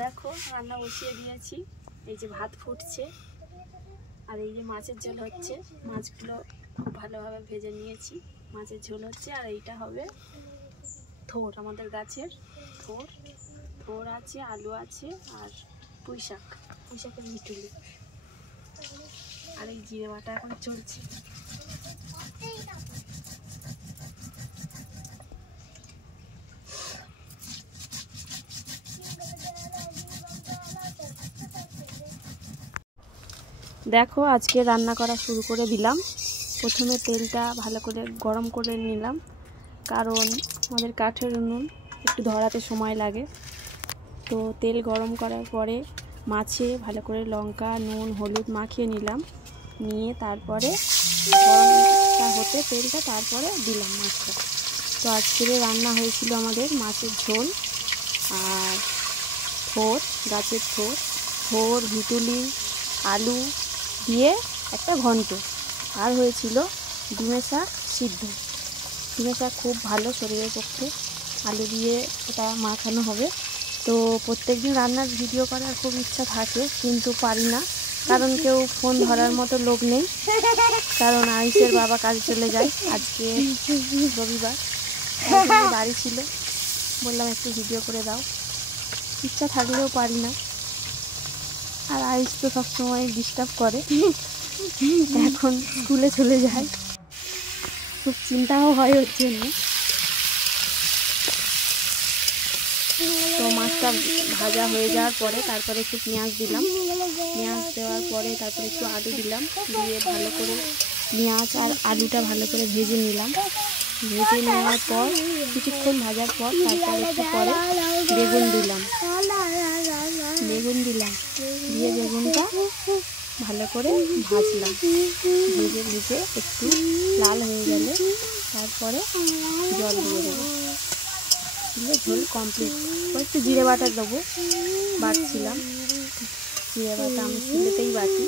দেখো রান্না বসিয়ে দিয়েছি, এই যে ভাত ফুটছে আর এই যে মাছের ঝোল হচ্ছে। মাছগুলো খুব ভালোভাবে ভেজে নিয়েছি, মাছের ঝোল হচ্ছে। আর এইটা হবে থোর, আমাদের গাছের থোর। থোর আছে, আলু আছে আর পুঁইশাকের মিটুলি। আর এই জিরে বাটা এখন চলছে। দেখো আজকে রান্না করা শুরু করে দিলাম। প্রথমে তেলটা ভালো করে গরম করে নিলাম, কারণ আমাদের কাঠের উনুন একটু ধরাতে সময় লাগে। তো তেল গরম করার পরে মাছে ভালো করে লঙ্কা নুন হলুদ মাখিয়ে নিলাম, নিয়ে তারপরে গরমটা হতে তেলটা তারপরে দিলাম মাছটা। তো আজকের রান্না হয়েছিল আমাদের মাছের ঝোল আর থোর, গাছের থোর ভিটুলি আলু দিয়ে একটা ঘন্ট, আর হয়েছিল ডিমের শাক সিদ্ধ। ডিমের শাক খুব ভালো শরীরের পক্ষে, আলু দিয়ে এটা মাখানো হবে। তো প্রত্যেকদিন রান্নার ভিডিও করার খুব ইচ্ছা থাকে, কিন্তু পারি না, কারণ কেউ ফোন ধরার মতো লোক নেই। কারণ আয়ুষের বাবা কাজে চলে যায়, আজকে রবিবার, বাড়ি ছিল, বললাম একটু ভিডিও করে দাও। ইচ্ছা থাকলেও পারি না। আর আয়ুষ তো সবসময় ডিস্টার্ব করে, এখন স্কুলে চলে যায়, খুব চিন্তাও হয় ওর জন্য। তো মাছটা ভাজা হয়ে যাওয়ার পরে তারপরে একটু পেঁয়াজ দিলাম, পেঁয়াজ দেওয়ার পরে তারপরে একটু আলু দিলাম, দিয়ে ভালো করে পেঁয়াজ আর আলুটা ভালো করে ভেজে নিলাম। ভেজে নেওয়ার পর কিছুক্ষণ ভাজার পর তারপর একটু পরে বেগুন দিলাম, দিয়ে বেগুনটা ভালো করে ভাজলাম। ভেজে একটু লাল হয়ে গেলে তারপরে জল দিয়ে দেবো, ঝোল কমপ্লিট। একটু জিরে বাটা দেবো, বাটছিলাম জিরে বাটা, আমি সিলেতেই বাটি।